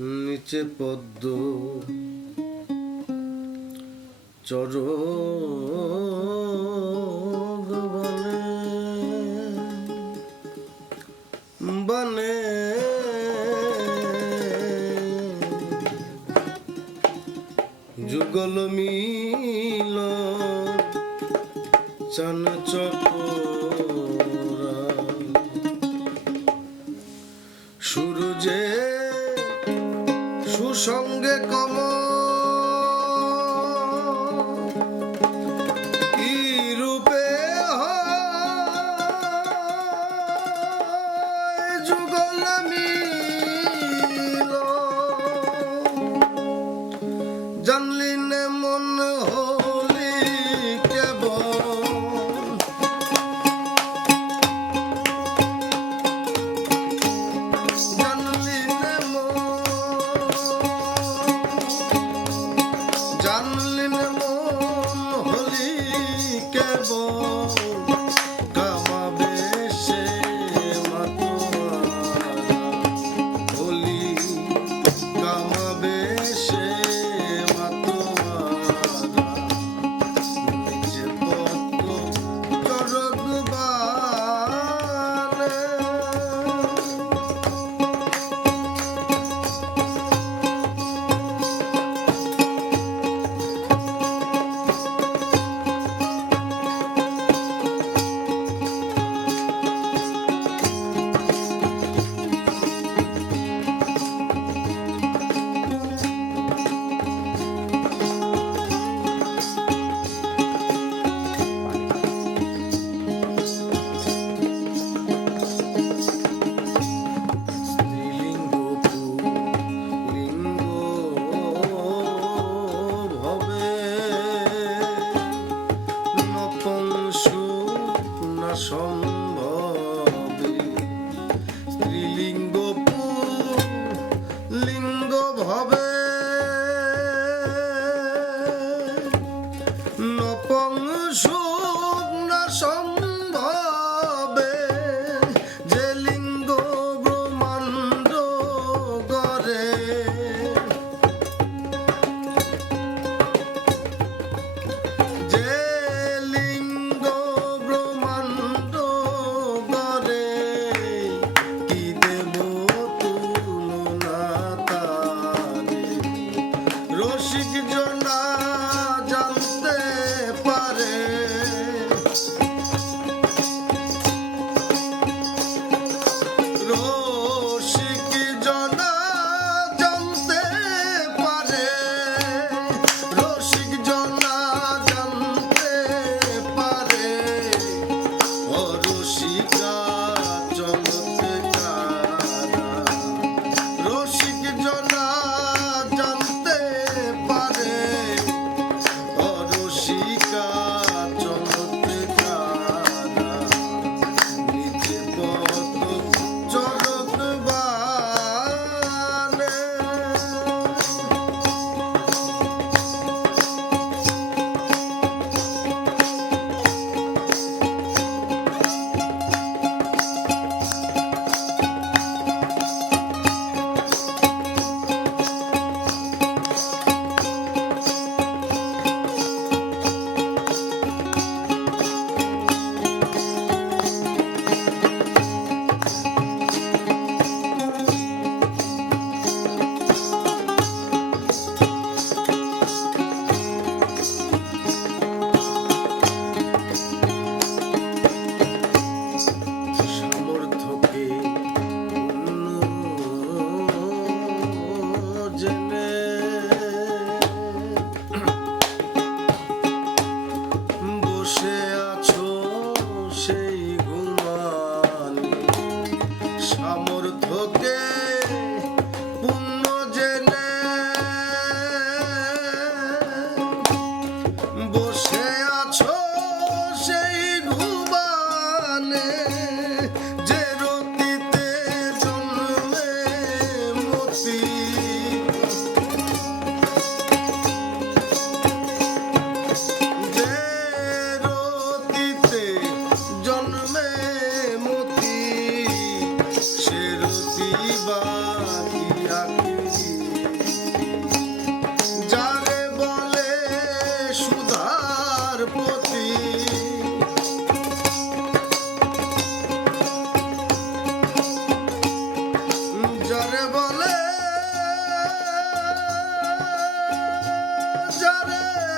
নিচে পদ্ম চর বনে বনে। যুগল মিল চন চক্র সঙ্গে কমল she. legend. যারে